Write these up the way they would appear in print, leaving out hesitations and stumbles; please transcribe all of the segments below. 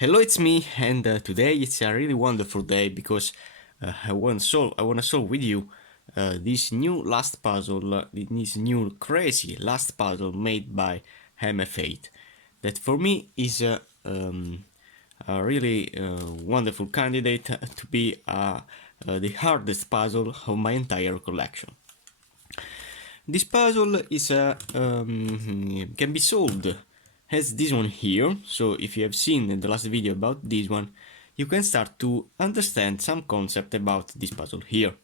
Hello, it's me, and today it's a really wonderful day because I want to solve with you this new last puzzle, this new crazy last puzzle made by MF8. That for me is a really wonderful candidate to be the hardest puzzle of my entire collection. This puzzle is can be solved as this one here, so if you have seen in the last video about this one, you can start to understand some concept about this puzzle here.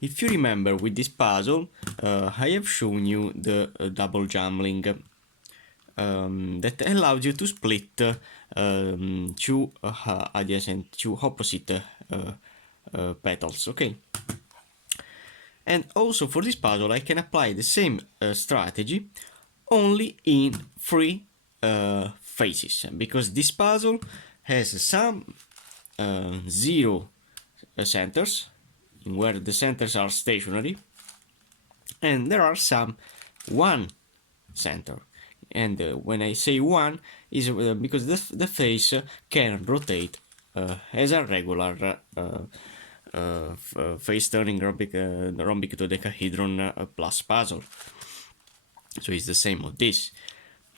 If you remember with this puzzle, I have shown you the double jumbling that allows you to split two adjacent, two opposite petals, okay? And also for this puzzle I can apply the same strategy only in three phases, because this puzzle has some zero centers, in where the centers are stationary, and there are some one center. And when I say one, is because the face can rotate as a regular face turning rhombic dodecahedron plus puzzle. So it's the same of this.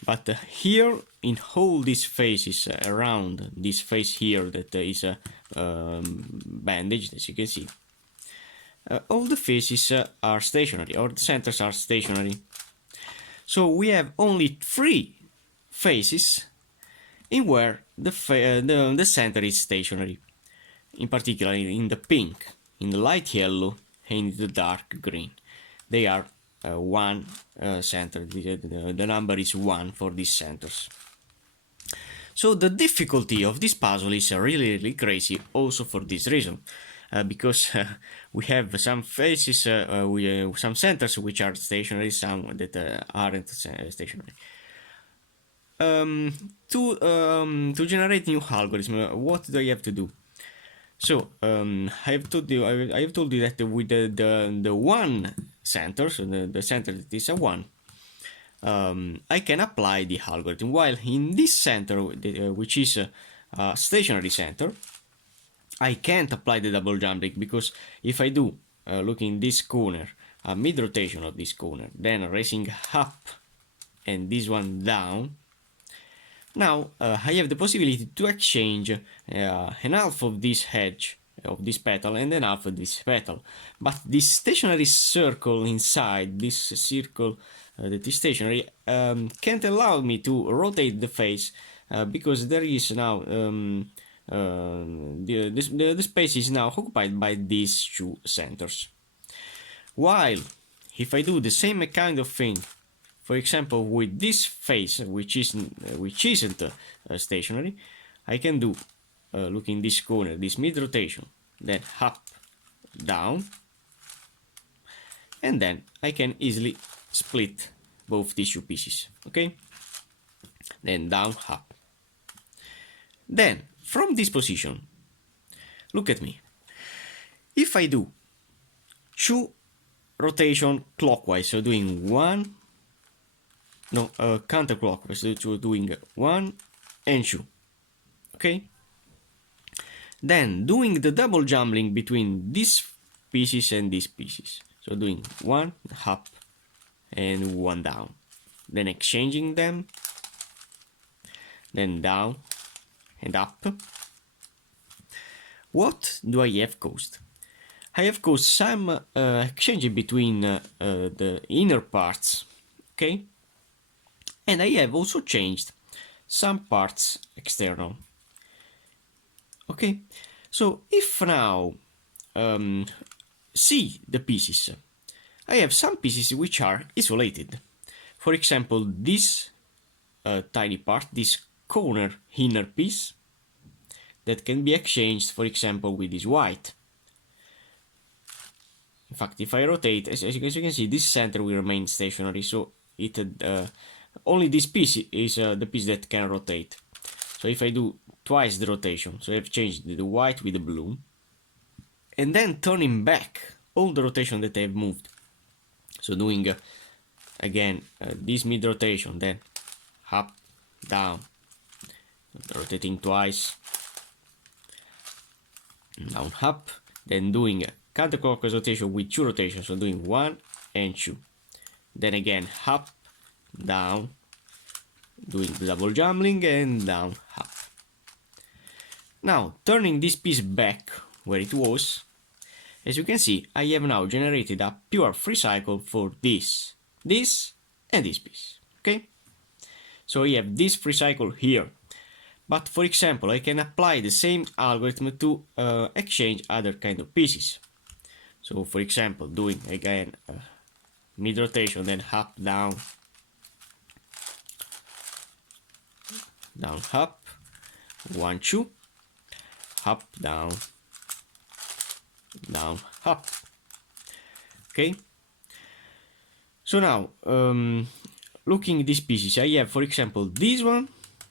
But here, in all these faces around this face here that is bandaged, as you can see, all the faces are stationary, or the centers are stationary. So we have only three faces in where the center is stationary. In particular, in the pink, in the light yellow, and in the dark green. They are one center. The number is 1 for these centers. So the difficulty of this puzzle is really crazy, also for this reason. Because we have some faces, some centers which are stationary, some that aren't stationary. To generate new algorithm, what do I have to do? So I have told you that with the one center, so the center that is a 1, I can apply the algorithm. While in this center, which is a stationary center, I can't apply the double jumbling, because if I do, looking this corner, a mid rotation of this corner, then raising up and this one down, now I have the possibility to exchange an half of this edge of this petal and an half of this petal. But this stationary circle inside, this circle that is stationary, can't allow me to rotate the face because there is now the space is now occupied by these two centers. While if I do the same kind of thing, for example, with this face, which isn't stationary, I can do, look in this corner, this mid rotation, then up, down, and then I can easily split both these two pieces, okay? Then down, up. Then, from this position, look at me. If I do two rotation clockwise, so doing one, no, counterclockwise, so doing 1 and 2, okay? Then doing the double jumbling between these pieces and these pieces, so doing 1 up and 1 down, then exchanging them, then down and up. What do I have caused? I have caused some exchanging between the inner parts, okay? And I have also changed some parts external. Okay, so if now see the pieces, I have some pieces which are isolated. For example, this tiny part, this corner inner piece, that can be exchanged, for example, with this white. In fact, if I rotate, as you can see, this center will remain stationary, so it only this piece is the piece that can rotate. So if I do twice the rotation, so I've changed the white with the blue, and then turning back all the rotation that I've moved, so doing again this mid rotation, then up, down, rotating twice, down, up, then doing a counterclockwise rotation with 2 rotations, so doing 1 and 2. Then again up, down, doing double jumbling and down, up. Now turning this piece back where it was, as you can see, I have now generated a pure free cycle for this, and this piece, okay? So I have this free cycle here. But for example, I can apply the same algorithm to exchange other kind of pieces. So for example, doing again mid rotation, then up, down, down, up, 1, 2, up, down, down, up. Okay. So now, looking at these pieces, I have, for example, this one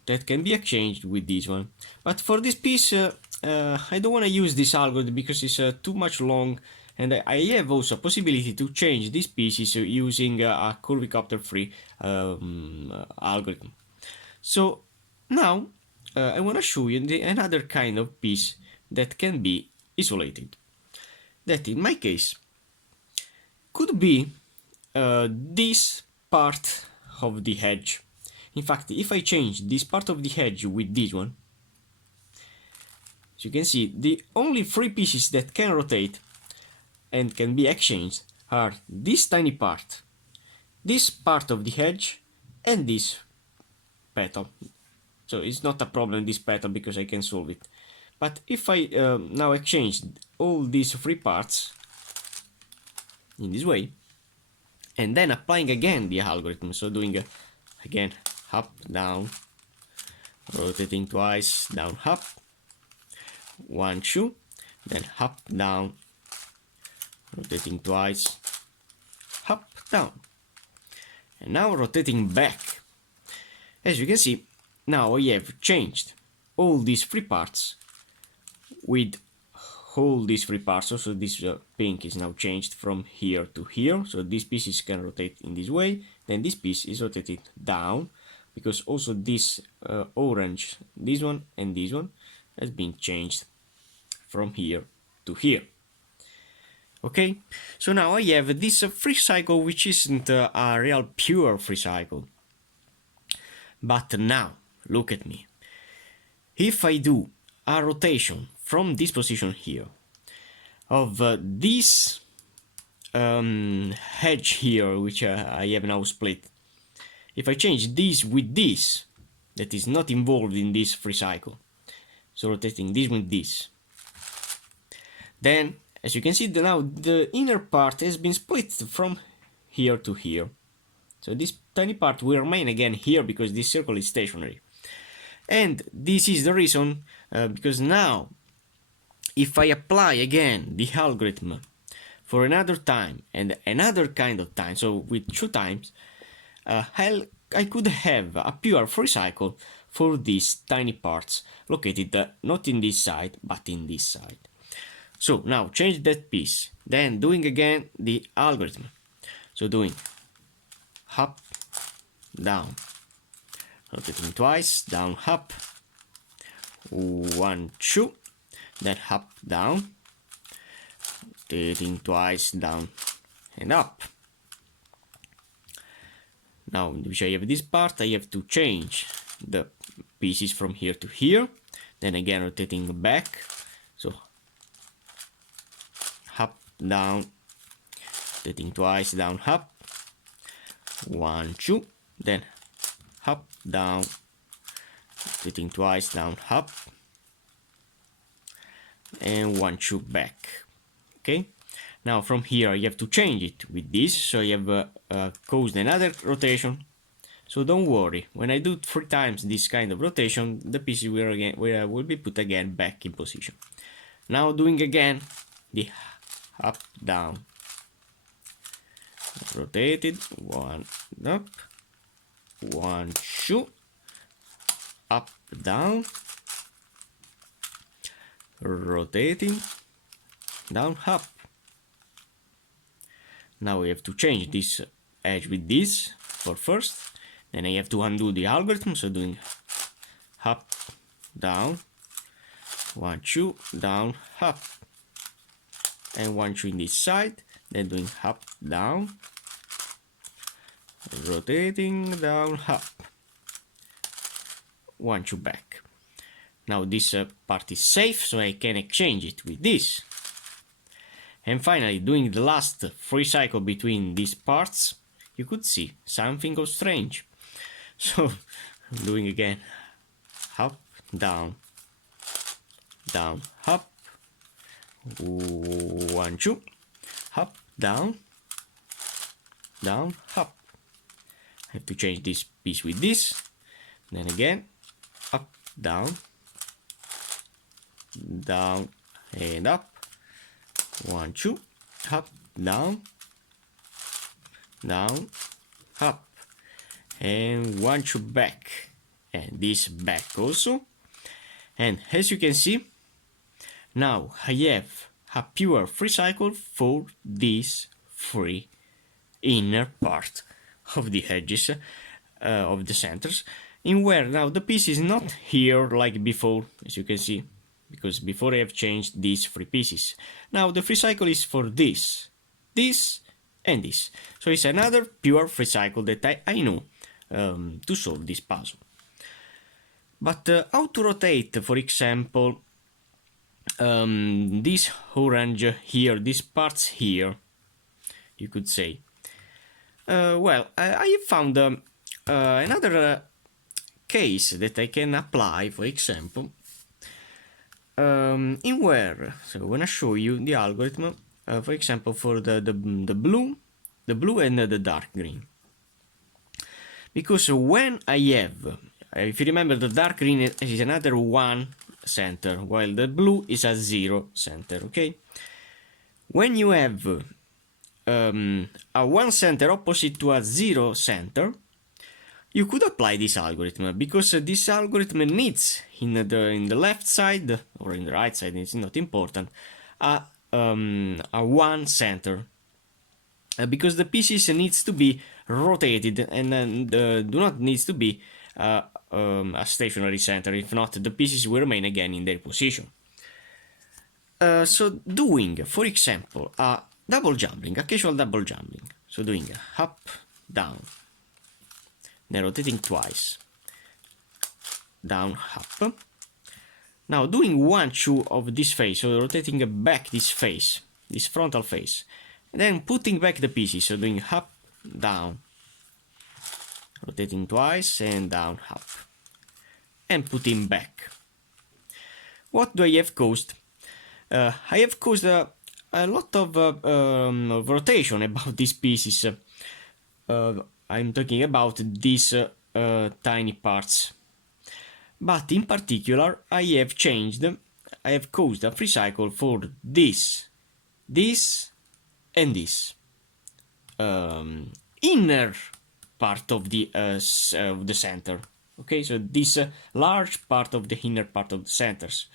that can be exchanged with this one. But for this piece, I don't want to use this algorithm because it's too much long, and I have also a possibility to change these pieces using a curvicopter free algorithm. So now I want to show you another kind of piece that can be isolated. That in my case could be this part of the edge. In fact, if I change this part of the edge with this one, as you can see, the only 3 pieces that can rotate and can be exchanged are this tiny part, this part of the edge, and this petal. So it's not a problem, this petal, because I can solve it. But if I now exchange all these 3 parts in this way, and then applying again the algorithm, so doing again up, down, rotating twice, down, up, 1, 2, then up, down, rotating twice, up, down, and now rotating back. As you can see, now I have changed all these 3 parts with all these 3 parts. Also this pink is now changed from here to here, so these pieces can rotate in this way. Then this piece is rotated down, because also this orange, this one and this one, has been changed from here to here. Okay, so now I have this free cycle, which isn't a real pure free cycle. But now, look at me. If I do a rotation from this position here of this edge here, which I have now split, if I change this with this, that is not involved in this free cycle, so rotating this with this, then as you can see, now the inner part has been split from here to here. So this tiny part will remain again here because this circle is stationary. And this is the reason, because now if I apply again the algorithm for another time and another kind of time, so with 2 times, I could have a pure free cycle for these tiny parts located not in this side but in this side. So now change that piece, then doing again the algorithm, so doing up, down, rotating twice, down, up, 1, 2, then up, down, rotating twice, down and up. Now which I have this part, I have to change the pieces from here to here, then again rotating back, so up, down, rotating twice, down, up, 1, 2, then up, down, rotating twice, down, up, and 1, 2, back. Okay, now from here you have to change it with this, so you have caused another rotation. So don't worry, when I do 3 times this kind of rotation, the pieces will be put again back in position. Now doing again the up, down, rotated, 1, up, 1, 2, up, down, rotating, down, up. Now we have to change this edge with this for first, then I have to undo the algorithm, so doing up, down, 1, 2, down, up, and 1, 2 in this side, then doing up, down, rotating, down, up, 1, 2 back. Now this part is safe, so I can exchange it with this. And finally, doing the last free cycle between these parts, you could see something of strange. So, I'm doing again, up, down, down, up, 1, 2, up, down, down, up. I have to change this piece with this, then again, up, down, down, and up, 1, 2, up, down, down, up, and 1, 2 back, and this back also. And as you can see, now I have a pure free cycle for this free inner part of the edges of the centers, in where now the piece is not here like before, as you can see, because before I have changed these three pieces. Now the free cycle is for this, this, and this. So it's another pure free cycle that I know to solve this puzzle. But how to rotate, for example, this orange here, these parts here, you could say. Well, I found another case that I can apply, for example, in where, so I'm gonna show you the algorithm, for example, for the blue and the dark green. Because when I have, if you remember, the dark green is another 1 center, while the blue is a 0 center, okay? When you have a 1 center opposite to a 0 center, you could apply this algorithm, because this algorithm needs in the left side or in the right side, it's not important, a 1 center, because the pieces needs to be rotated and do not needs to be a stationary center. If not, the pieces will remain again in their position. So doing, for example, a double jumbling, a casual double jumbling, so doing up, down, then rotating twice, down, up. Now doing 1, 2 of this face, so rotating back this face, this frontal face, and then putting back the pieces, so doing up, down, rotating twice, and down, up, and putting back. What do I have caused? I have caused a lot of rotation about these pieces. I'm talking about these tiny parts. But in particular, I have caused a free cycle for this, and this inner part of the center. Okay, so this large part of the inner part of the centers.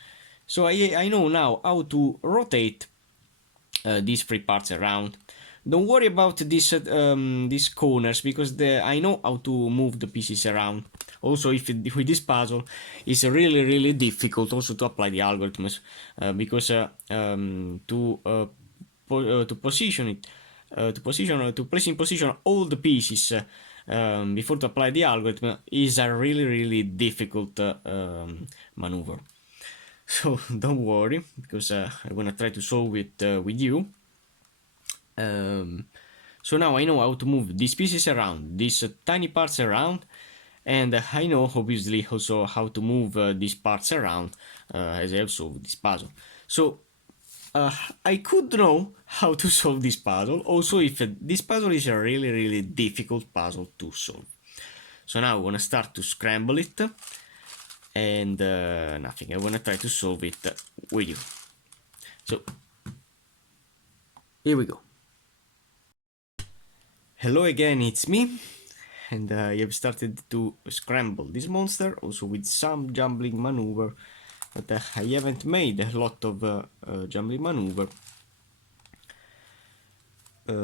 So I know now how to rotate these three parts around. Don't worry about these corners, because I know how to move the pieces around. Also, if with this puzzle, it's really difficult also to apply the algorithms, because to position it, to place in position all the pieces before to apply the algorithm is a really difficult maneuver. So don't worry, because I'm gonna try to solve it with you. So now I know how to move these pieces around, these tiny parts around, and I know obviously also how to move these parts around as I have solved this puzzle. So I could know how to solve this puzzle, also if this puzzle is a really difficult puzzle to solve. So now I'm gonna start to scramble it, and nothing, I wanna try to solve it with you. So here we go. Hello again, it's me, and I have started to scramble this monster, also with some jumbling maneuver, but I haven't made a lot of jumbling maneuver,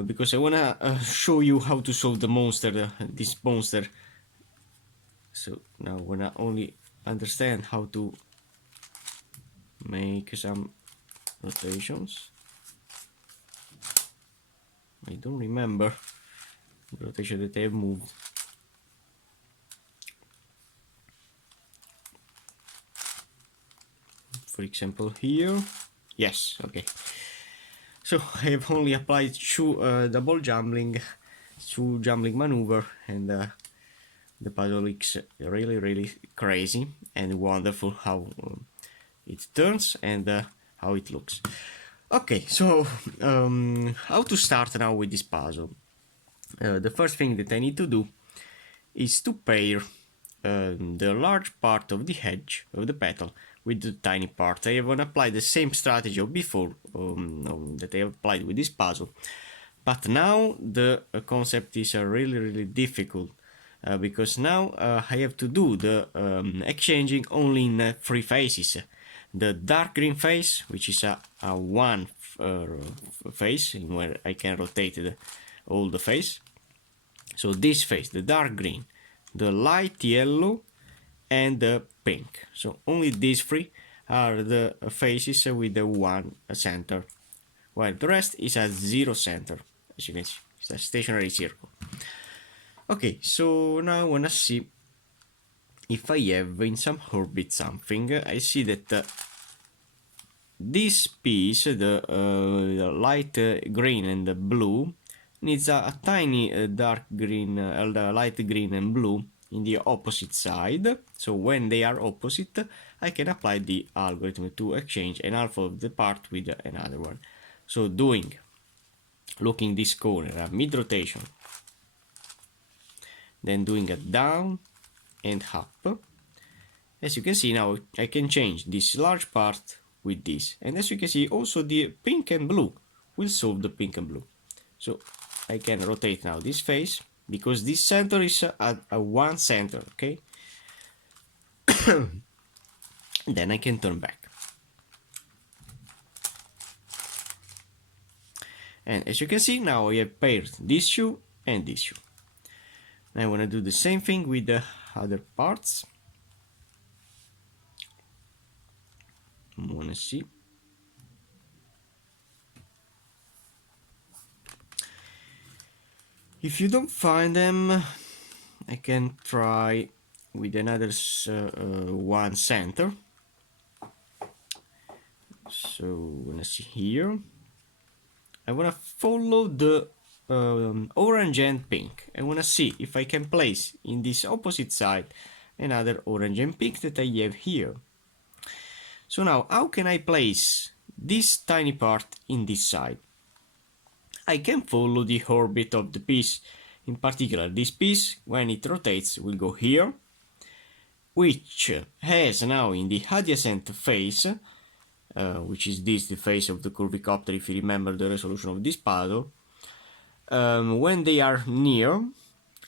because I wanna show you how to solve the monster, this monster. So now I wanna only understand how to make some rotations. I don't remember the rotation that I have moved. For example, here. Yes, okay. So I have only applied two double jumbling, two jumbling maneuver, and the puzzle looks really crazy and wonderful how it turns and how it looks. Okay, so how to start now with this puzzle? The first thing that I need to do is to pair the large part of the edge of the petal with the tiny part. I have applied the same strategy of before that I have applied with this puzzle, but now the concept is really difficult because now I have to do the exchanging only in three phases. The dark green phase, which is a one phase in where I can rotate all the phase. So this phase, the dark green, the light yellow, and the pink. So only these three are the phases with the one center, while the rest is a zero center. As you can see, it's a stationary circle. Okay, so now I wanna see if I have in some orbit something. I see that this piece, the light green and the blue, needs a tiny dark green, light green and blue in the opposite side. So when they are opposite, I can apply the algorithm to exchange an half of the part with another one. So looking this corner, a mid rotation, then doing a down and up. As you can see now, I can change this large part with this, and as you can see also the pink and blue will solve the pink and blue. So I can rotate now this face because this center is a one center, okay? Then I can turn back. And as you can see now I have paired this shoe and this shoe. Now I want to do the same thing with the other parts. I want to see. If you don't find them, I can try with another one center. So I want to see here. I want to follow the orange and pink. I want to see if I can place in this opposite side another orange and pink that I have here. So now, how can I place this tiny part in this side? I can follow the orbit of the piece. In particular, this piece, when it rotates, will go here, which has now in the adjacent face, which is this, the face of the curvicopter, if you remember the resolution of this puzzle, when they are near,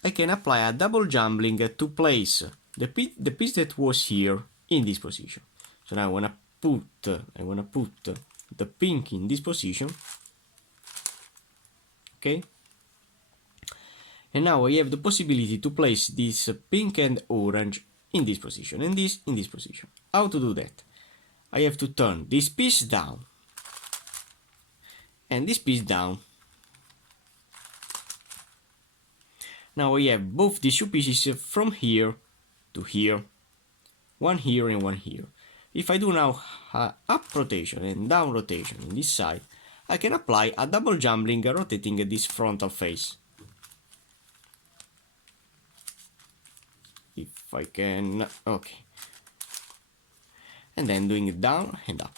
I can apply a double jumbling to place the piece that was here in this position. So now I wanna put the pink in this position. Okay. And now I have the possibility to place this pink and orange in this position and this in this position. How to do that? I have to turn this piece down and this piece down. Now I have both these two pieces from here to here, one here and one here. If I do now up rotation and down rotation in this side, I can apply a double jumbling rotating this frontal face. If I can, okay. And then doing it down and up.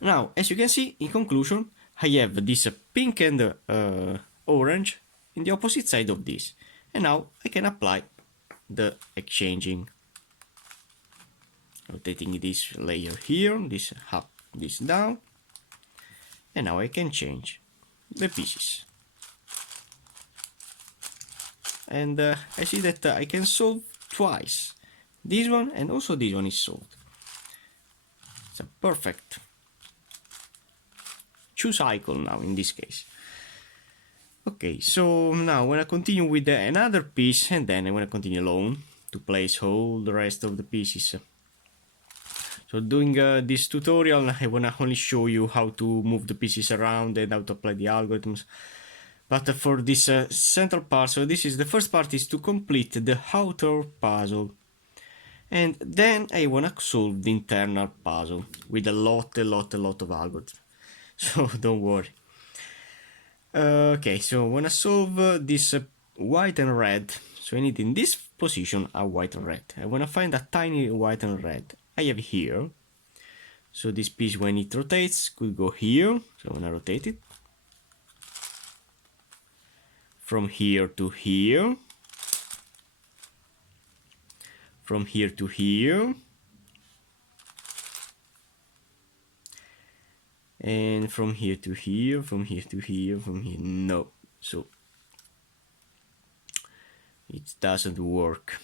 Now, as you can see, in conclusion, I have this pink and orange in the opposite side of this. And now I can apply the exchanging. Rotating this layer here, this up, this down. And now I can change the pieces. And I see that I can solve twice. This one and also this one is solved. It's a perfect two cycle now in this case. Okay, so now I want to continue with another piece and then I want to continue alone to place all the rest of the pieces. So doing this tutorial, I wanna only show you how to move the pieces around and how to apply the algorithms. But for this central part, so this is the first part, is to complete the outer puzzle. And then I wanna solve the internal puzzle with a lot of algorithms. So don't worry. Okay, so I wanna solve this white and red. So I need in this position a white and red. I wanna find a tiny white and red. I have here. So this piece, when it rotates, could go here. So I wanna rotate it from here to here, from here to here, and from here to here, from here to here, from here. No, so it doesn't work.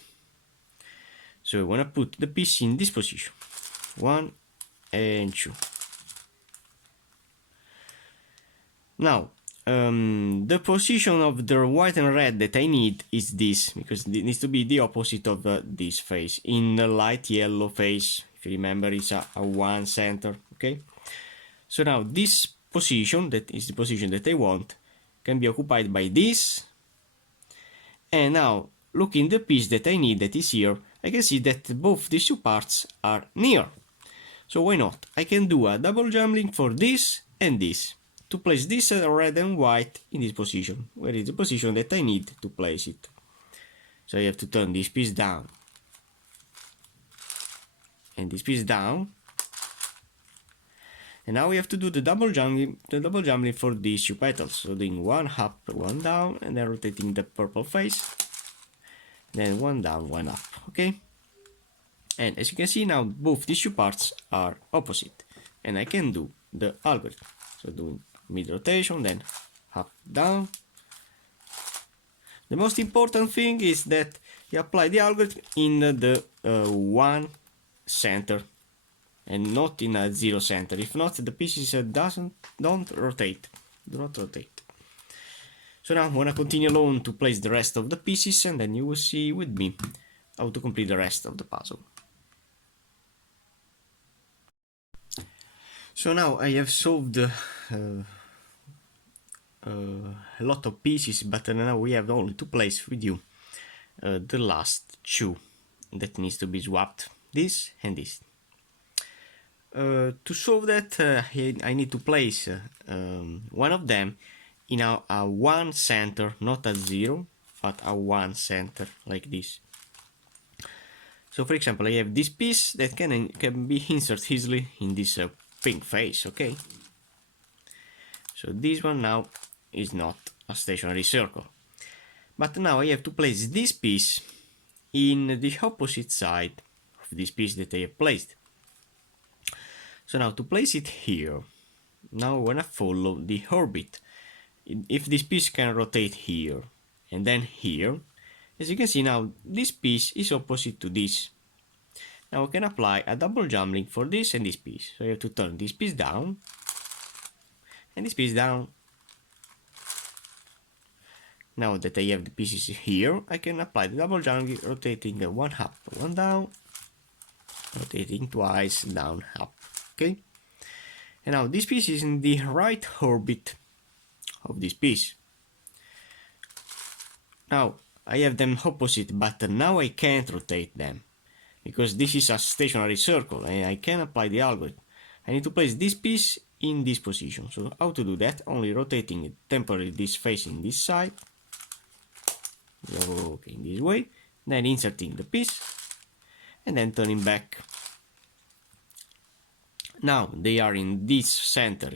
So I wanna put the piece in this position, 1 and 2. Now the position of the white and red that I need is this, because it needs to be the opposite of this face. In the light yellow face, if you remember, it's a 1 center. Okay, so now this position, that is the position that I want, can be occupied by this. And now looking the piece that I need, that is here, I can see that both these two parts are near. So why not? I can do a double jumbling for this and this, to place this red and white in this position, where is the position that I need to place it. So I have to turn this piece down and this piece down. And now we have to do the double jumbling for these two petals. So doing 1 up, 1 down, and then rotating the purple face. Then 1 down, 1 up. Okay. And as you can see now, both these two parts are opposite, and I can do the algorithm. So doing mid rotation, then up, down. The most important thing is that you apply the algorithm in the 1 center and not in a 0 center. If not, the pieces don't rotate. Do not rotate. So now I wanna continue along to place the rest of the pieces, and then you will see with me how to complete the rest of the puzzle. So now I have solved a lot of pieces, but now we have only to place with you the last two that needs to be swapped, this and this. To solve that, I need to place one of them in a 1 center, not a 0, but a 1 center, like this. So for example, I have this piece that can be inserted easily in this pink face. Okay, so this one now is not a stationary circle, but now I have to place this piece in the opposite side of this piece that I have placed. So now to place it here, now I wanna follow the orbit. If this piece can rotate here and then here, as you can see now, this piece is opposite to this. Now I can apply a double jumbling for this and this piece. So you have to turn this piece down and this piece down. Now that I have the pieces here, I can apply the double jumbling, rotating the 1 up, 1 down, rotating twice, down, up. Okay. And now this piece is in the right orbit of this piece. Now I have them opposite, but now I can't rotate them, because this is a stationary circle and I can apply the algorithm. I need to place this piece in this position. So how to do that? Only rotating it temporarily, this facing this side, okay, in this way, then inserting the piece and then turning back. Now they are in this center,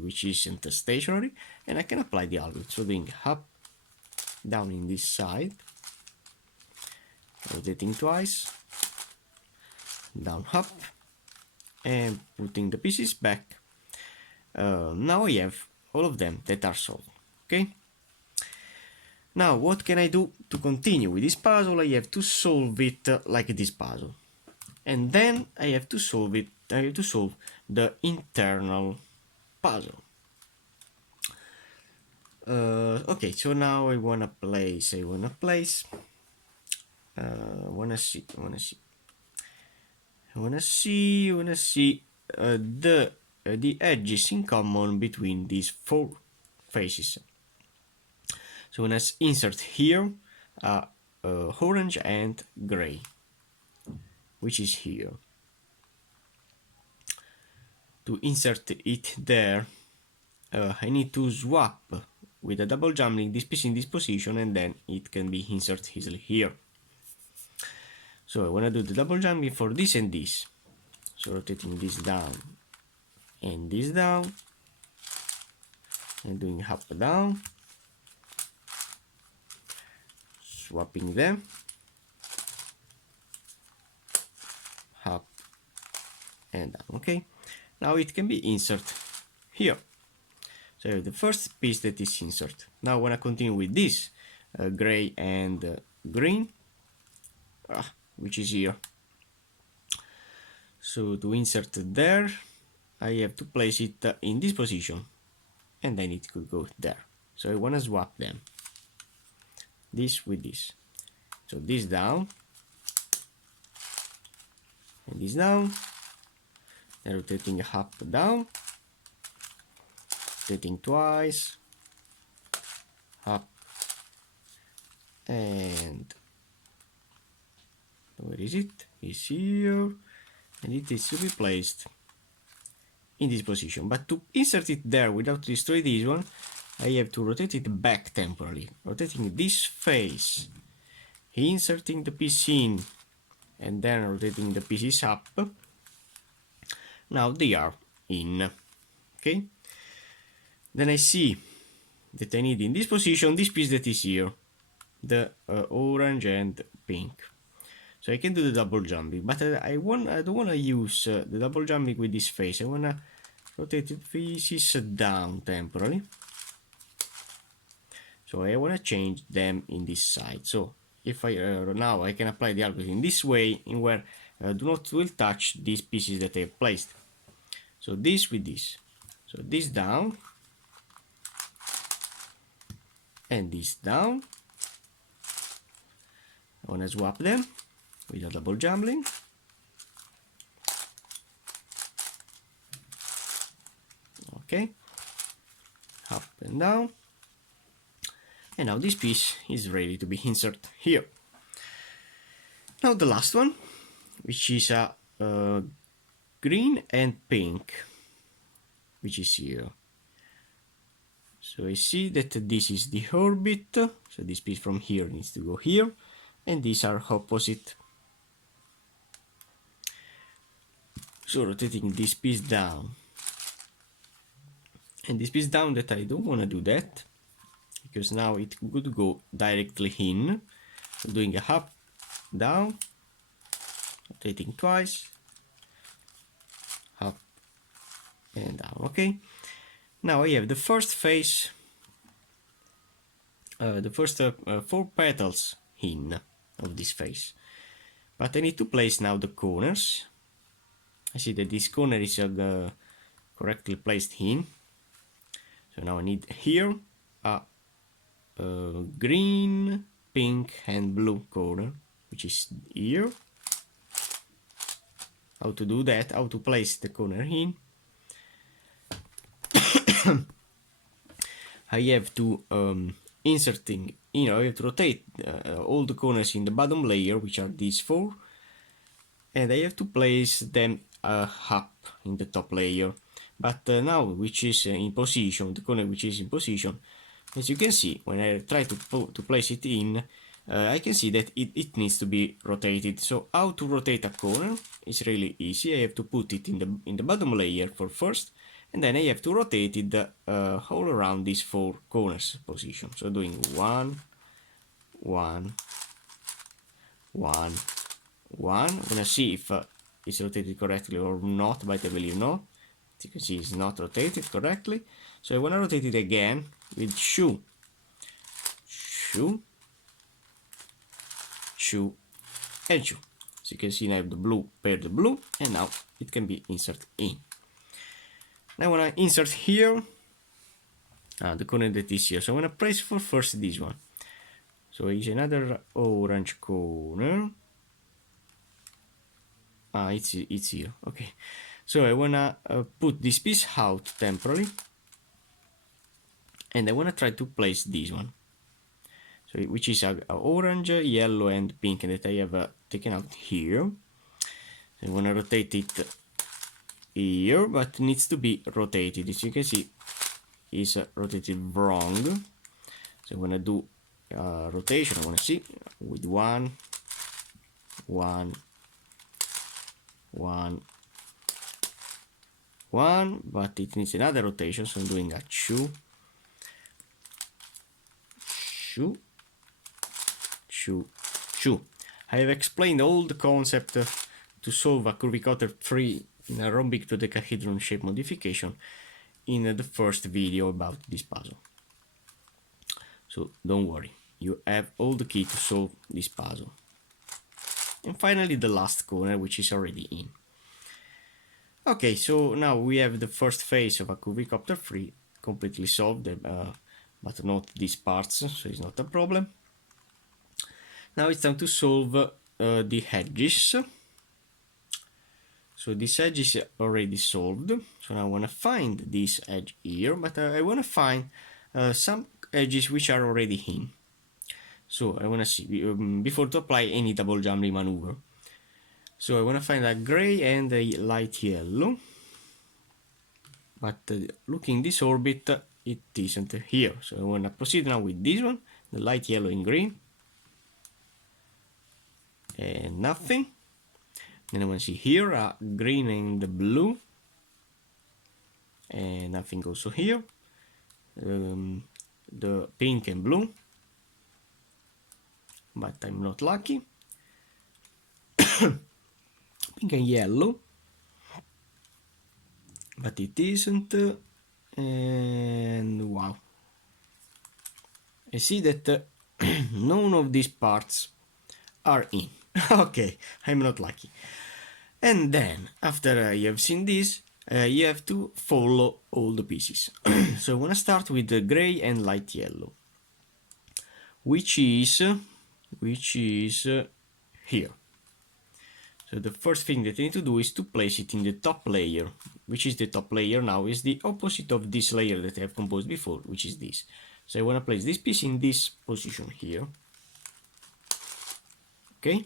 which isn't stationary, and I can apply the algorithm. So doing up, down in this side, rotating twice, down, up, and putting the pieces back. Now I have all of them that are solved. Okay. Now what can I do to continue with this puzzle? I have to solve it like this puzzle, and then I have to solve it. I have to solve the internal puzzle. Okay, so now I wanna see. I wanna see the edges in common between these four faces. So I'm gonna insert here orange and gray, which is here. To insert it there, I need to swap with a double jumping this piece in this position, and then it can be inserted easily here. So I wanna do the double jumping for this and this. So rotating this down and this down, and doing up down, swapping them, up and down. Okay, now it can be inserted here. So I have the first piece that is inserted. Now I want to continue with this gray and green, which is here. So to insert there, I have to place it in this position, and then it could go there. So I want to swap them, this with this. So this down, and this down, and rotating up down, rotating twice, up, and where is it? It's here, and it is to be placed in this position. But to insert it there without destroy this one, I have to rotate it back temporarily, rotating this face, inserting the piece in, and then rotating the pieces up. Now they are in. Okay. Then I see that I need in this position this piece that is here, the orange and pink. So I can do the double jumping, but I don't want to use the double jumping with this face. I want to rotate the pieces down temporarily. So I want to change them in this side. So if I now I can apply the algorithm in this way, in where do not will touch these pieces that I have placed. So this with this. So this down, and this down. I want to swap them with a double jumbling. Okay, up and down, and now this piece is ready to be inserted here. Now the last one, which is a green and pink, which is here. So I see that this is the orbit, so this piece from here needs to go here, and these are opposite. So rotating this piece down, and this piece down, that I don't want to do that, because now it could go directly in. So doing a up, down, rotating twice, up and down. Okay, now I have the first face, the first 4 petals in of this face, but I need to place now the corners. I see that this corner is correctly placed in. So now I need here a green, pink and blue corner, which is here. How to do that, how to place the corner in. I have to inserting, I have to rotate all the corners in the bottom layer, which are these 4, and I have to place them up in the top layer. But now, which is in position, the corner which is in position, as you can see, when I try to place it in, I can see that it needs to be rotated. So how to rotate a corner is really easy. I have to put it in the bottom layer for first, and then I have to rotate it all around these 4 corners position. So doing 1, 1, 1, 1. I'm gonna see if it's rotated correctly or not, but I believe no. As you can see, it's not rotated correctly. So I want to rotate it again with shoe, shoe, shoe, and shoe. So you can see now I have the blue paired the blue, and now it can be inserted in. Now I want to insert here the corner that is here. So I want to place for first this one. So it's another orange corner. it's here. Okay, so I wanna put this piece out temporarily, and I wanna try to place this one. So which is a orange, yellow, and pink that I have taken out here. So I wanna rotate it here, but it needs to be rotated. As you can see, is rotated wrong. So I'm gonna do rotation. I wanna see with one, but it needs another rotation. So I'm doing a two. I have explained all the concept to solve a curvicutter-free in a rhombic dodecahedron shape modification in the first video about this puzzle. So don't worry, you have all the key to solve this puzzle. And finally the last corner, which is already in. Okay, so now we have the first phase of a curvicopter free completely solved, but not these parts, so it's not a problem. Now it's time to solve the edges. So this edge is already solved. So now I want to find this edge here, but I want to find some edges which are already in. So I want to see before to apply any double jumbling maneuver. So I want to find a gray and a light yellow. But looking this orbit, it isn't here. So I want to proceed now with this one, the light yellow and green. And nothing. Then I want to see here a green and the blue, and nothing also here. The pink and blue, but I'm not lucky. Pink and yellow, but it isn't. And wow, I see that none of these parts are in. Okay, I'm not lucky. And then after you have seen this, you have to follow all the pieces. So I want to start with the gray and light yellow, which is here. So the first thing that I need to do is to place it in the top layer, which is the top layer now is the opposite of this layer that I have composed before, which is this. So I want to place this piece in this position here. Okay.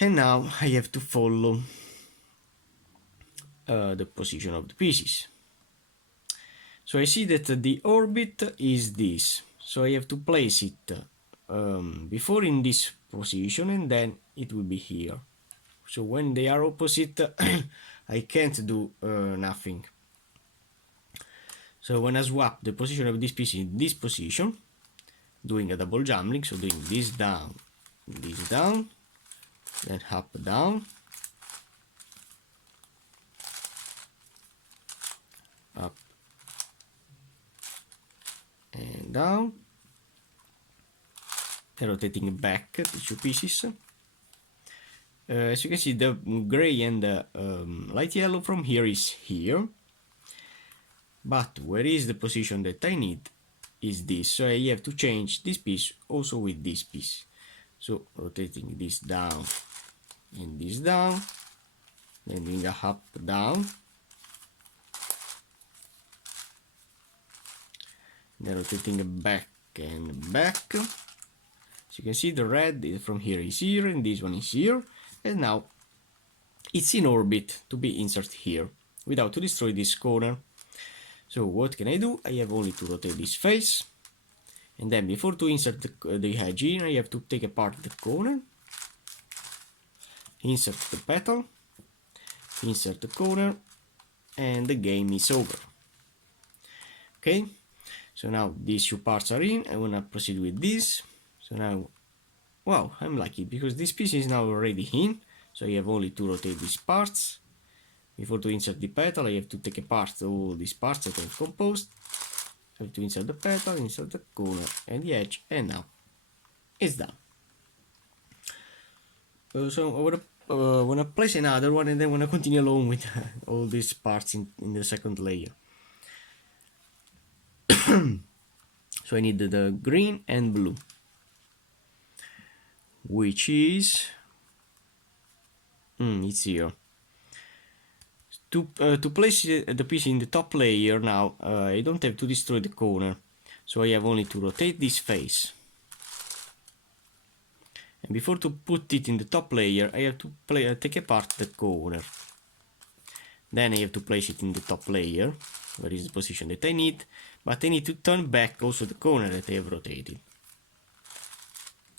And now I have to follow the position of the pieces. So I see that the orbit is this. So I have to place it before in this position, and then it will be here. So when they are opposite, I can't do nothing. So when I swap the position of this piece in this position, doing a double jumbling, so doing this down, then up, down, up, and down, and rotating back the two pieces. As you can see, the gray and the light yellow from here is here, but where is the position that I need is this, so I have to change this piece also with this piece. So rotating this down and this down, then doing a up, down, then rotating back and back. So you can see the red from here is here and this one is here, and now it's in orbit to be inserted here without to destroy this corner. So what can I do? I have only to rotate this face, and then before to insert the edge in, I have to take apart the corner, insert the petal, insert the corner, and the game is over. Okay, so now these two parts are in. I wanna proceed with this. So now, wow, I'm lucky because this piece is now already in, so I have only to rotate these parts. Before to insert the petal, I have to take apart all these parts that I've composed. I have to insert the petal, insert the corner and the edge, and now it's done. So I wanna place another one, and then wanna continue along with all these parts in the second layer. So I need the green and blue, which is It's here. To place the piece in the top layer now, I don't have to destroy the corner, so I have only to rotate this face. And before to put it in the top layer, I have to take apart the corner. Then I have to place it in the top layer, where is the position that I need, but I need to turn back also the corner that I have rotated.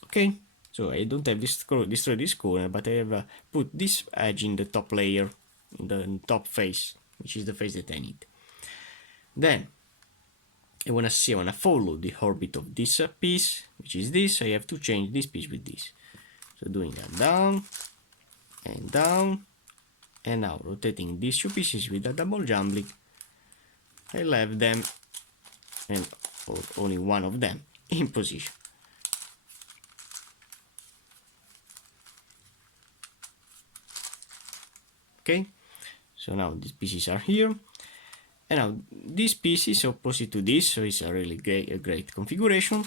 Okay, so I don't have destroyed this corner, but I have put this edge in the top layer, in the top face, which is the face that I need. Then I wanna follow the orbit of this piece, which is this. I have to change this piece with this. So doing that down, and now rotating these two pieces with a double jumbling, I'll have them, and only one of them, in position. Okay, so now these pieces are here, and now this piece is opposite to this, so it's a really great configuration,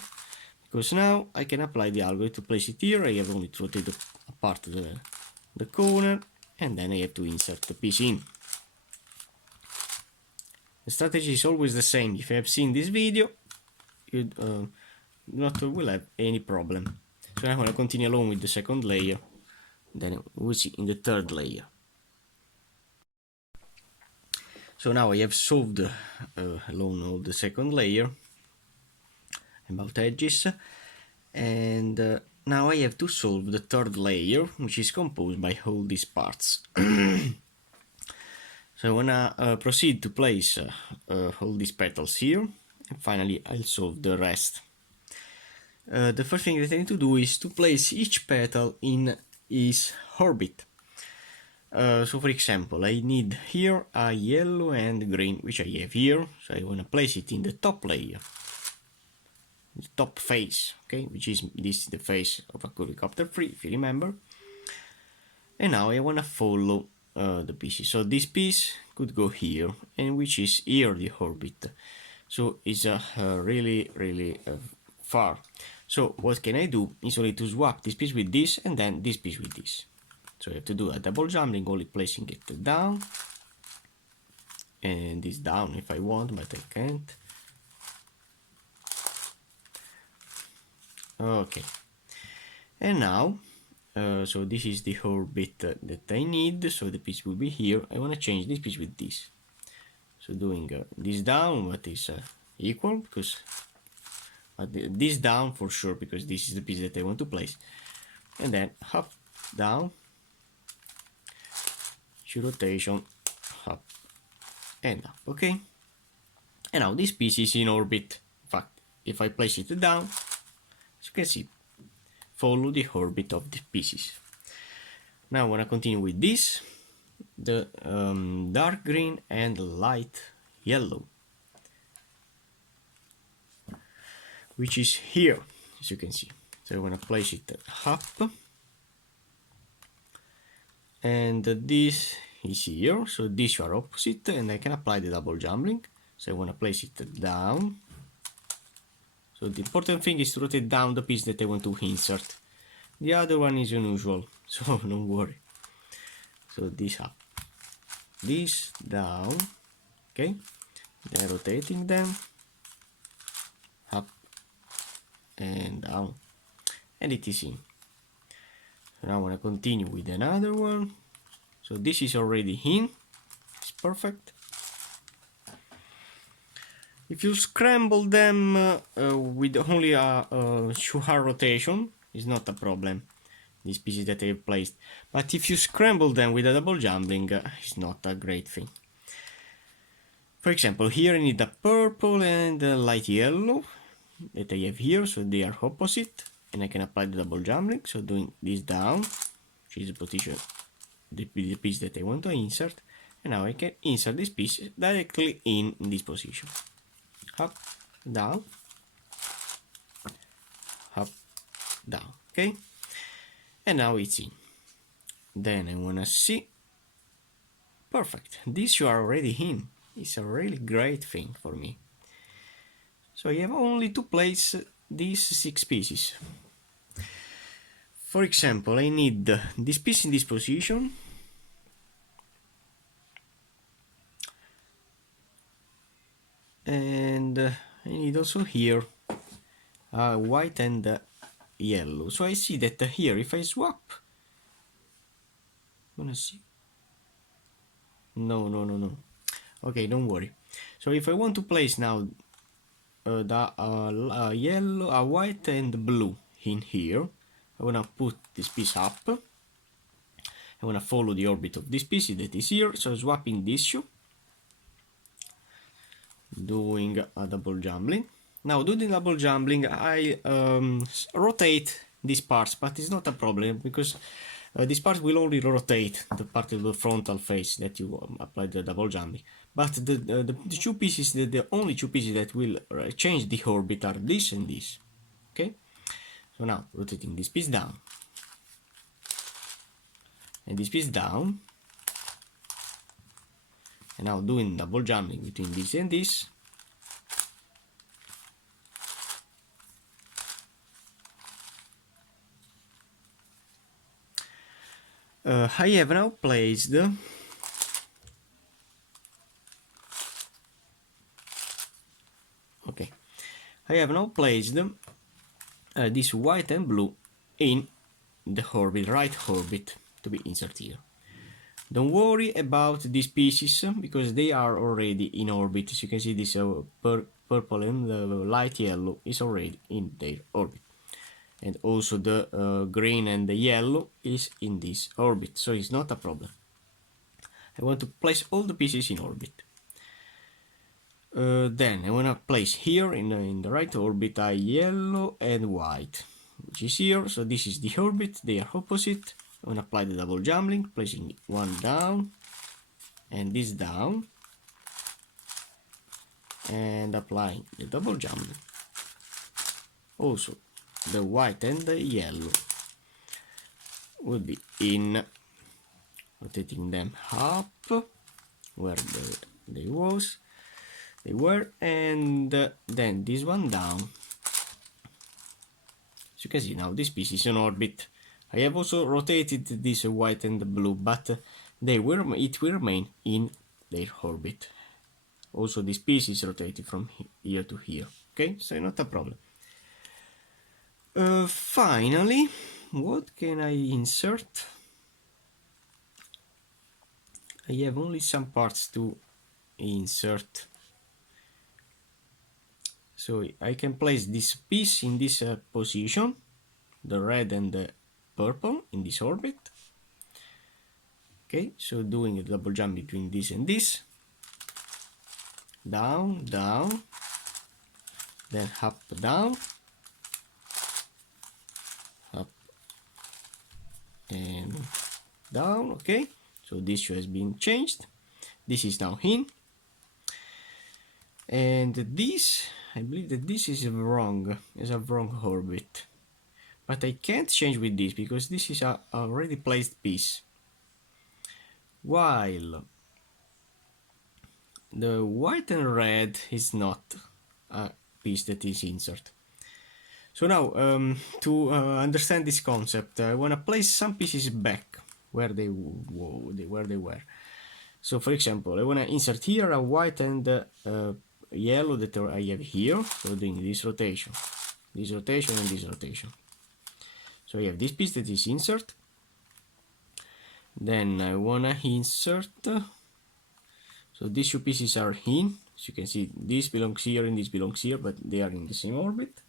because now I can apply the algorithm to place it here. I have only to rotate apart the corner, and then I have to insert the piece in. The strategy is always the same. If you have seen this video, you not will have any problem. So I'm going to continue along with the second layer, then we'll see in the third layer. So now I have solved along all the second layer about edges, and now I have to solve the third layer, which is composed by all these parts. So I wanna proceed to place all these petals here, and finally I'll solve the rest. The first thing that I need to do is to place each petal in its orbit. So for example, I need here a yellow and green, which I have here, so I want to place it in the top layer, the top face, okay, which is this is the face of a Curvicopter 3, if you remember. And now I want to follow the pieces, so this piece could go here, and which is here the orbit, so it's really far. So what can I do is only to swap this piece with this, and then this piece with this. So I have to do a double jumbling, only placing it down, and this down if I want, but I can't. Okay, and now, so this is the orbit that I need, so the piece will be here. I want to change this piece with this. So doing this down, what is equal, because this down for sure, because this is the piece that I want to place, and then up, down, rotation, up and up. Okay, and now this piece is in orbit. In fact, if I place it down, as you can see, follow the orbit of the pieces. Now I want to continue with this, the dark green and light yellow, which is here, as you can see. So I want to place it up, and this is here, so these are opposite, and I can apply the double jumbling. So I want to place it down. So the important thing is to rotate down the piece that I want to insert. The other one is unusual, so don't worry. So this up, this down, okay, then rotating them up and down, and it is in. So now I want to continue with another one. So this is already in, it's perfect. If you scramble them with only a Shuhar rotation, it's not a problem, these pieces that I have placed. But if you scramble them with a double jumbling, it's not a great thing. For example, here I need a purple and a light yellow that I have here, so they are opposite, and I can apply the double jumbling. So doing this down, which is the position, the piece that I want to insert, and now I can insert this piece directly in this position. Up, down, up, down, okay? And now it's in. Then I wanna see, perfect, this you are already in. It's a really great thing for me. So you have only to place these 6 pieces. For example, I need this piece in this position, I need also here white and yellow. So I see that here if I swap, I'm gonna see. No. Okay, don't worry. So if I want to place now the yellow, white and blue in here, I wanna put this piece up. I wanna follow the orbit of this piece that is here. So swapping this shoe, doing a double jumbling. Now doing double jumbling, I rotate these parts, but it's not a problem because this part will only rotate the part of the frontal face that you applied the double jumbling. But the two pieces, the only two pieces that will change the orbit are this and this. Okay, so now rotating this piece down and this piece down, and now doing double jumbling between this and this. I have now placed okay. I have now placed this white and blue in the orbit, right orbit, to be inserted here. Don't worry about these pieces because they are already in orbit. As you can see, this purple and the light yellow is already in their orbit. And also the green and the yellow is in this orbit, so it's not a problem. I want to place all the pieces in orbit. Then I want to place here in the right orbit a yellow and white, which is here. So this is the orbit, they are opposite. I want to apply the double jumbling, placing one down and this down, and applying the double jumbling. Also the white and the yellow will be in, rotating them up where they were, and then this one down. As you can see now, this piece is in orbit. I have also rotated this white and blue, but it will remain in their orbit. Also this piece is rotated from here to here. Okay, so not a problem. Finally, what can I insert? I have only some parts to insert. So I can place this piece in this position, the red and the purple in this orbit. Okay, so doing a double jump between this and this, down, down, then up, down, up and down. Okay, so this has been changed. This is now in, and this, I believe that this is wrong, is a wrong orbit, but I can't change with this because this is a already placed piece, while the white and red is not a piece that is insert. So now to understand this concept, I want to place some pieces back where they were. So for example, I want to insert here a white and yellow that I have here, so doing this rotation and this rotation. So I have this piece that is insert, then I want to insert, so these two pieces are in, as you can see this belongs here and this belongs here, but they are in the same orbit.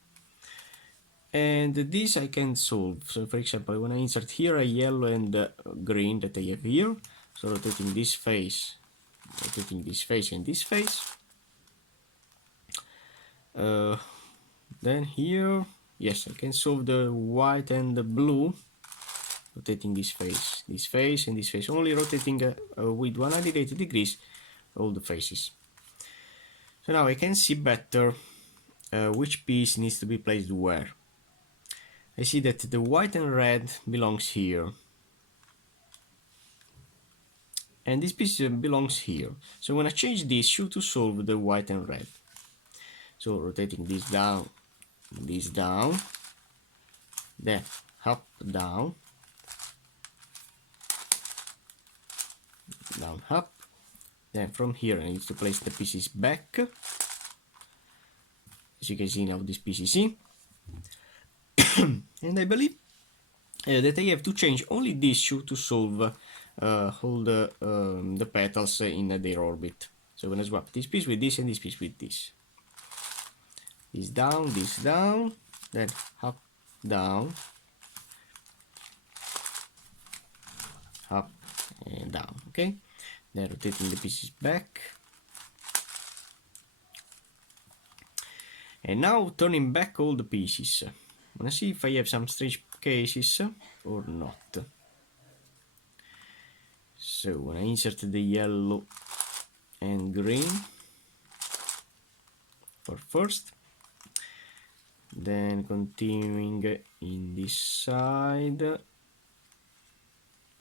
And this I can solve. So for example, I want to insert here a yellow and green that I have here, so rotating this face and this face. Then here, yes, I can solve the white and the blue, rotating this face and this face, only rotating with 180 degrees all the faces. So now I can see better which piece needs to be placed where. I see that the white and red belongs here, and this piece belongs here. So I'm gonna change this shoe to solve the white and red. So rotating this down, then up, down, up. Then from here I need to place the pieces back. as you can see now this piece is in. And I believe that I have to change only this shoe to solve all the petals in their orbit. So I'm gonna swap this piece with this and this piece with this. This down, then up, down, up, and down, okay? Then rotating the pieces back. And now turning back all the pieces. I'm gonna see if I have some strange cases or not. So when I insert the yellow and green for first, then continuing in this side.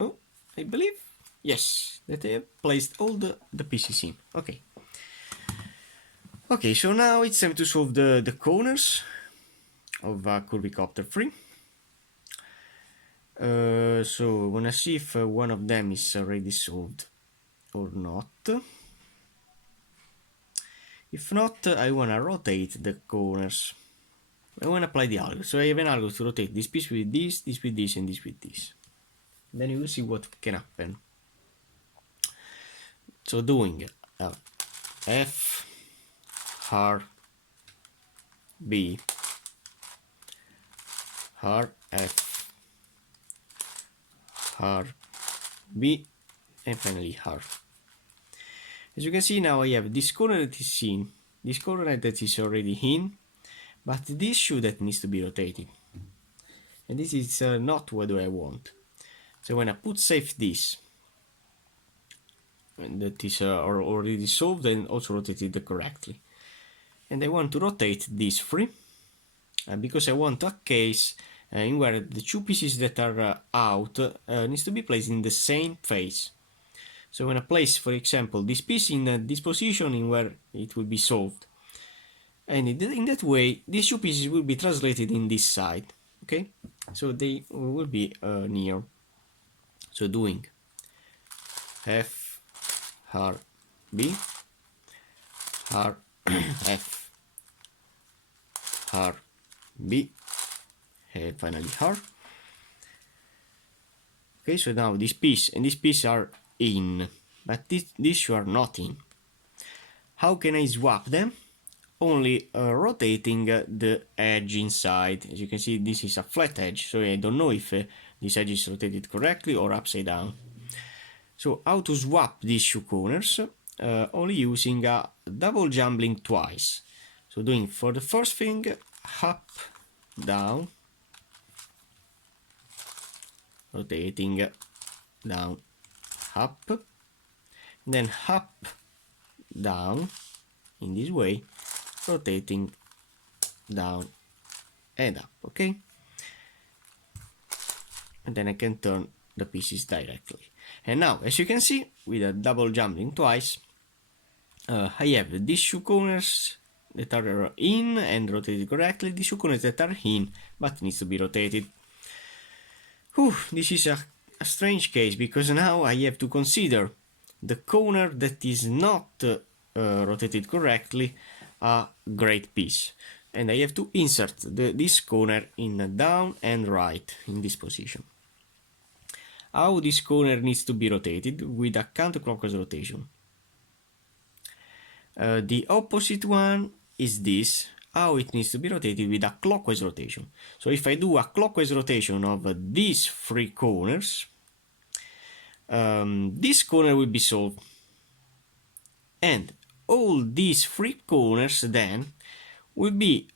Oh, I believe, yes, that I have placed all the pieces in. Okay. Okay, so now it's time to solve the corners of Curvicopter 3. So I wanna see if one of them is already solved or not. If not, I wanna rotate the corners. I wanna apply the algorithm. So I have an algorithm to rotate this piece with this with this, and this with this. Then you will see what can happen. So doing F, R, B, R, F, R, B, and finally R. As you can see now I have this corner that is in, this corner that is already in, but this shoe that needs to be rotated. And this is not what I want. So when I put save this, and that is already solved and also rotated correctly. And I want to rotate this free, because I want a case in where the two pieces that are out needs to be placed in the same phase. So when I place, for example, this piece in this position in where it will be solved, and in that way these two pieces will be translated in this side, okay? So they will be near. So doing F, R, B, R, F, R, B, and finally R. Okay, so now this piece and this piece are in, but these two are not in. How can I swap them? Only rotating the edge inside. As you can see, this is a flat edge, so I don't know if this edge is rotated correctly or upside down. So how to swap these two corners? Only using a double jumbling twice. So doing for the first thing, up, down, rotating down, up, then up, down, in this way, rotating down and up, okay? And then I can turn the pieces directly. And now, as you can see, with a double jumbling twice, I have these two corners that are in and rotated correctly, these two corners that are in but needs to be rotated. Whew, this is a strange case, because now I have to consider the corner that is not rotated correctly a great piece, and I have to insert this corner in down and right in this position. How this corner needs to be rotated? With a counterclockwise rotation. The opposite one is this, how it needs to be rotated with a clockwise rotation. So if I do a clockwise rotation of these three corners, this corner will be solved, and all these three corners then will need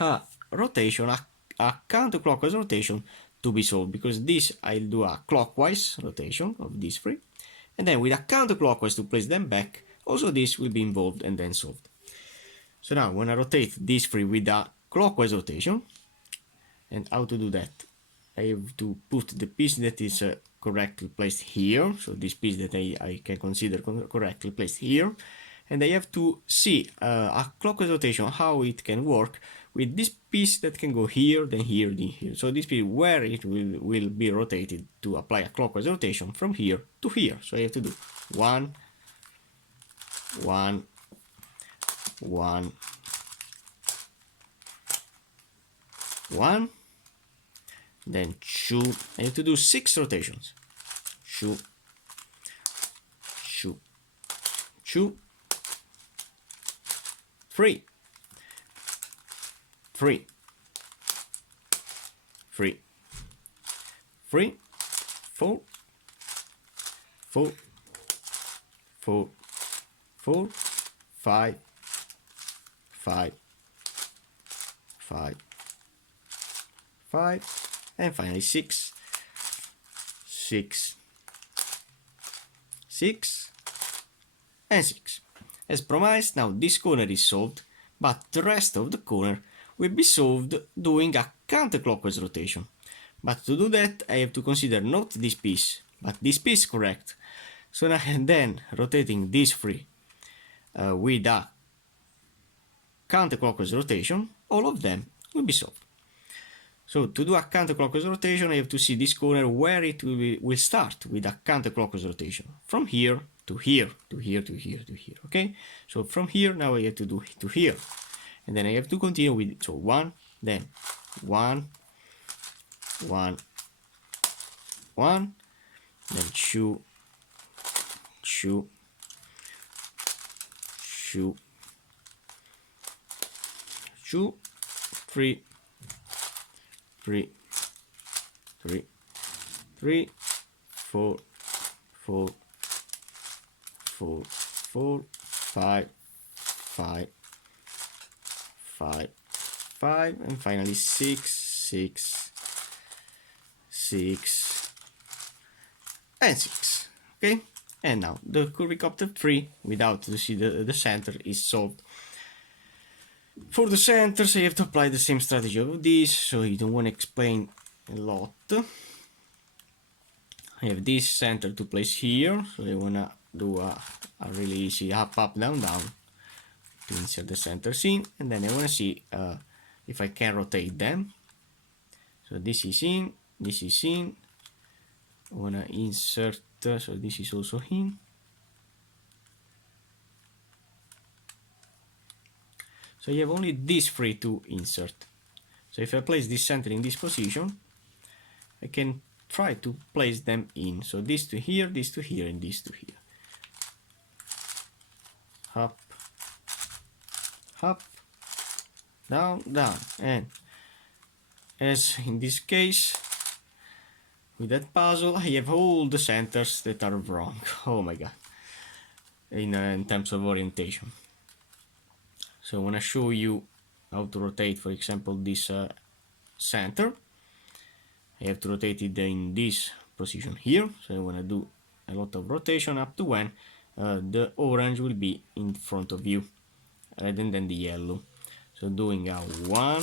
a rotation, a counterclockwise rotation to be solved, because this I'll do a clockwise rotation of these three, and then with a counterclockwise to place them back, also this will be involved and then solved. So now when I rotate these three with a clockwise rotation, and how to do that? I have to put the piece that is correctly placed here, so this piece that I can consider correctly placed here, and I have to see a clockwise rotation, how it can work with this piece that can go here, then here, then here. So this piece where it will be rotated to apply a clockwise rotation from here to here. So I have to do 1, 1, 1, 1, then 2. I have to do 6 rotations. 2, 2, 2, 3, 3, 3, 3, 4, 4, 4, 4, 5, 5, 5, 5, and finally 6, 6, 6, and 6. As promised, now this corner is solved, but the rest of the corner will be solved doing a counterclockwise rotation. But to do that, I have to consider not this piece, but this piece correct. So now and then rotating these three with a counterclockwise rotation, all of them will be solved. So to do a counterclockwise rotation, I have to see this corner where it will start with a counterclockwise rotation. From here to here, to here, to here, to here, okay? So from here, now I have to do to here. And then I have to continue with, so 1, then 1, 1, 1, then 2, 2, 2, 2, 3, 3, 3, 3, 4, 4, 4, 4, 5, 5, 5, 5, and finally 6, 6, 6, and 6. Okay, and now the curvicopter 3 without to see the center is solved. For the centers, I have to apply the same strategy of this, so you don't want to explain a lot. I have this center to place here, so I want to do a really easy up, up, down, down to insert the centers in, and then I want to see if I can rotate them. So this is in, this is in. I want to insert, so this is also in. So you have only these three to insert. So if I place this center in this position, I can try to place them in. So this to here, this to here, and this to here. Up, up, down, down. And as in this case, with that puzzle, I have all the centers that are wrong. Oh my god. In terms of orientation. So I want to show you how to rotate, for example, this center. I have to rotate it in this position here. So I want to do a lot of rotation up to when the orange will be in front of you, rather than the yellow. So doing a 1,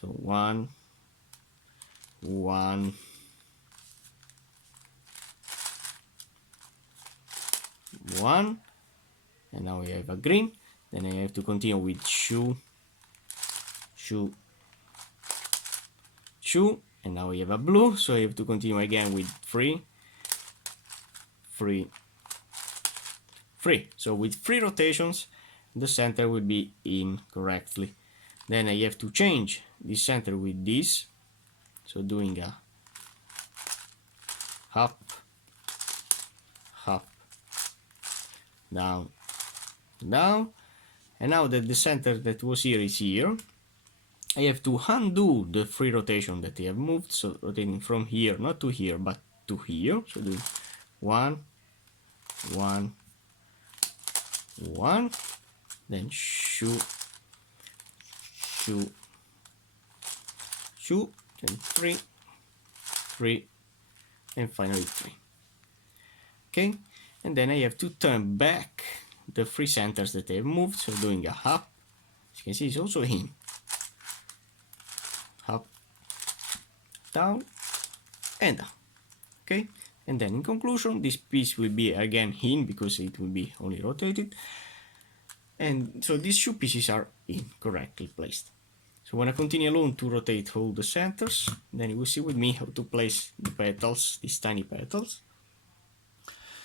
so 1, 1, 1, and now we have a green. Then I have to continue with 2, 2, 2, and now we have a blue, so I have to continue again with 3, 3, 3. So with 3 rotations, the center will be in correctly. Then I have to change the center with this, so doing a up, up, down, down. And now that the center that was here is here, I have to undo the 3 rotation that I have moved, so rotating from here, not to here, but to here. So doing 1, 1, 1, then 2, 2, 2, then 3, 3, and finally 3. Okay, and then I have to turn back the 3 centers that I have moved, so doing a up, as you can see, it's also in, up, down, and down. Okay, and then in conclusion, this piece will be again in because it will be only rotated, and so these 2 pieces are incorrectly placed. So when I continue alone to rotate all the centers, then you will see with me how to place the petals, these tiny petals.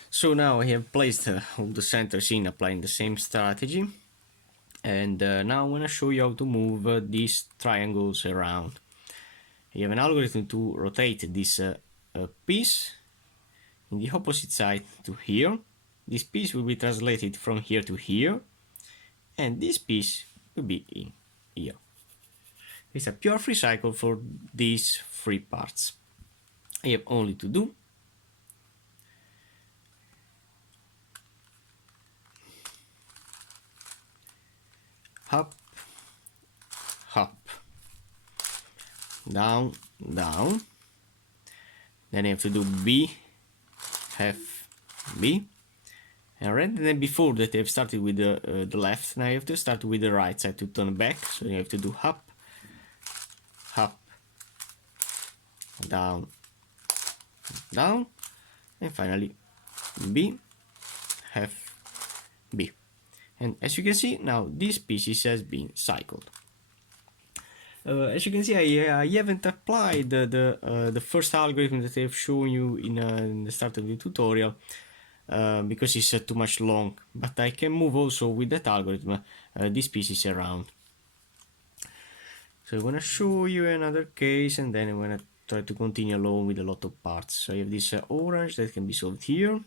So now I have placed all the centers in, applying the same strategy, And now I'm gonna show you how to move these triangles around. You have an algorithm to rotate this piece in the opposite side to here. This piece will be translated from here to here, and this piece will be in here. It's a pure free cycle for these three parts. I have only to do up, up, down, down. Then I have to do B, F, B. And rather than before that I have started with the left, now I have to start with the right side to turn back. So you have to do up, up, down, down, and finally B, F, B. And as you can see, now this piece has been cycled. As you can see, I haven't applied the first algorithm that I've shown you in the start of the tutorial because it's too much long, but I can move also with that algorithm these pieces around. So I'm gonna show you another case, and then I'm gonna try to continue along with a lot of parts. So I have this orange that can be solved here,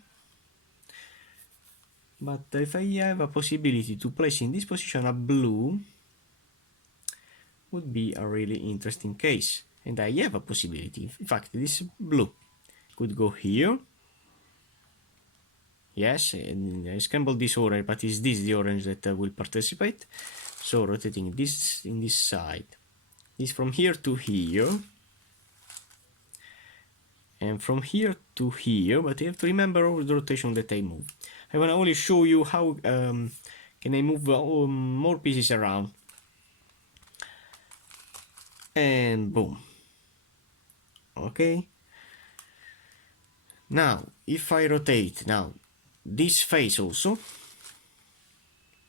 but if I have a possibility to place in this position a blue, would be a really interesting case. And I have a possibility. In fact, this blue could go here. Yes, and I scrambled this orange, but is this the orange that will participate? So rotating this in this side. This from here to here. And from here to here, but you have to remember all the rotation that I move. I want to only show you how can I move more pieces around. And boom. Okay. Now, if I rotate now this face also,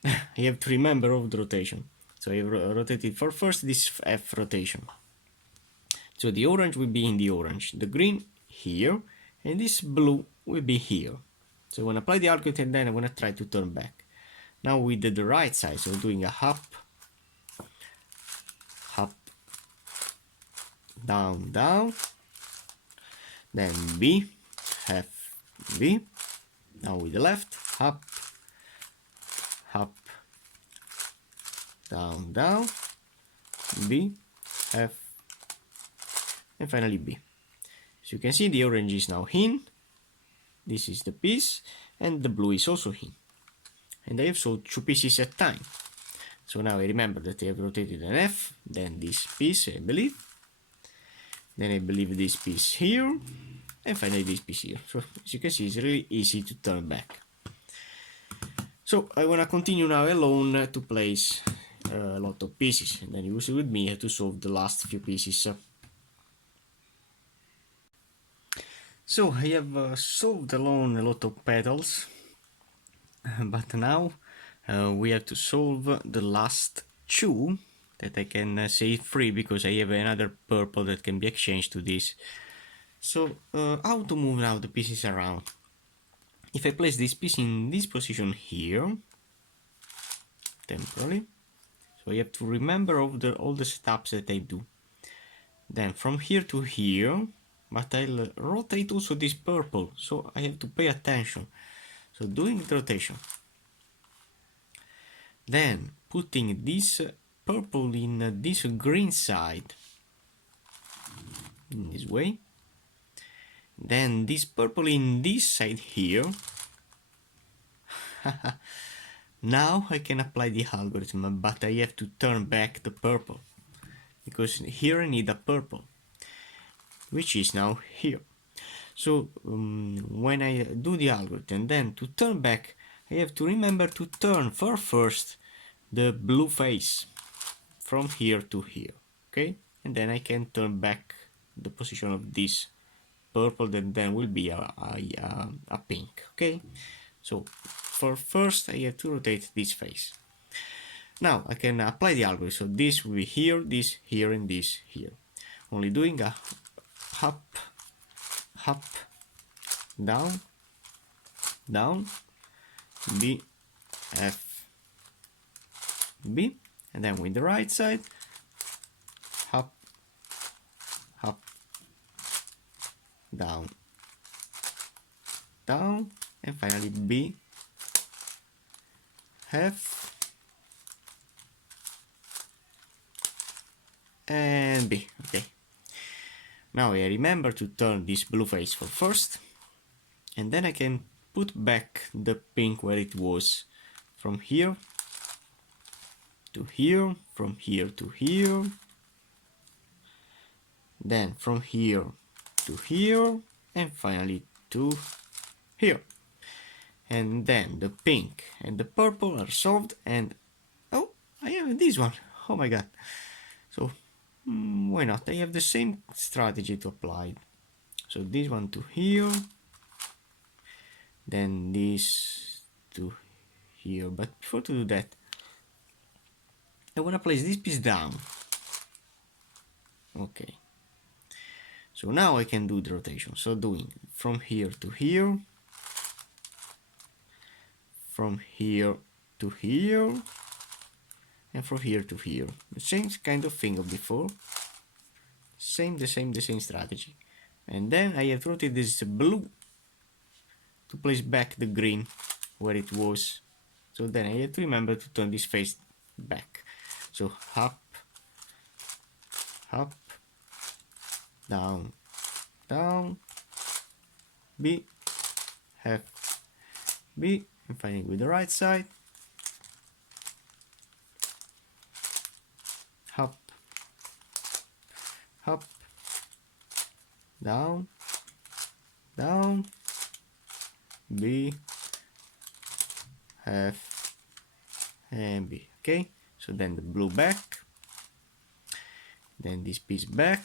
I have to remember all the rotation. So I rotated for first this F rotation. So the orange will be in the orange, the green here, and this blue will be here. So when I apply the algorithm, then I'm going to try to turn back. Now we did the right side, so doing a up, up, down, down, then B, F, B. Now with the left, up, up, down, down, B, F, and finally B. So you can see the orange is now in, this is the piece, and the blue is also in. And I have solved two pieces at a time. So now I remember that I have rotated an F, then this piece, I believe. Then I believe this piece here, and finally this piece here. So as you can see, it's really easy to turn back. So I want to continue now alone to place a lot of pieces, and then you will see with me to solve the last few pieces. So I have solved alone a lot of petals, but now we have to solve the last two that I can say free, because I have another purple that can be exchanged to this. So how to move now the pieces around? If I place this piece in this position here, temporarily, so I have to remember all the steps that I do. Then from here to here, but I'll rotate also this purple, so I have to pay attention. So doing the rotation, then putting this purple in this green side, in this way, then this purple in this side here. Now I can apply the algorithm, but I have to turn back the purple, because here I need a purple, which is now here. So when I do the algorithm, then to turn back, I have to remember to turn first the blue face from here to here, okay? And then I can turn back the position of this purple, that then will be a pink, okay? So for first I have to rotate this face. Now I can apply the algorithm, so this will be here, this here, and this here. Only doing a up, up, down, down, B, F, B, and then with the right side, up, up, down, down, and finally B, F, and B. Okay. Now I remember to turn this blue face for first, and then I can put back the pink where it was, from here to here, from here to here, then from here to here, and finally to here. And then the pink and the purple are solved, and oh, I have this one. Oh my god. So why not? I have the same strategy to apply. So this one to here, then this to here. But before to do that, I want to place this piece down. Okay. So now I can do the rotation. So doing from here to here, from here to here, and from here to here. The same kind of thing of before. The same strategy. And then I have to rotate this blue to place back the green where it was. So then I have to remember to turn this face back. So up, up, down, down, B, F, B, and finally with the right side, up, up, down, down, B, F, and B. Okay, so then the blue back, then this piece back,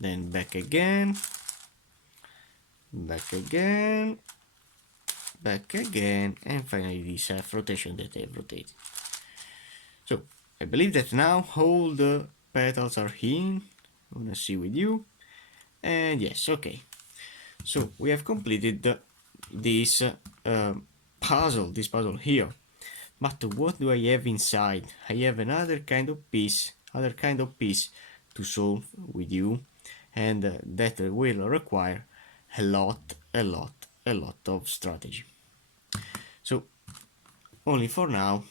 then back again, back again, back again, and finally this half rotation that I've rotated. So I believe that now all the petals are in. I'm gonna see with you, and yes, okay. So we have completed this puzzle here. But what do I have inside? I have another kind of piece to solve with you, and that will require a lot of strategy. So only for now.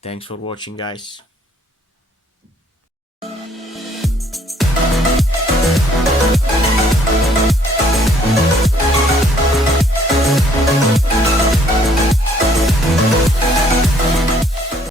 Thanks for watching, guys.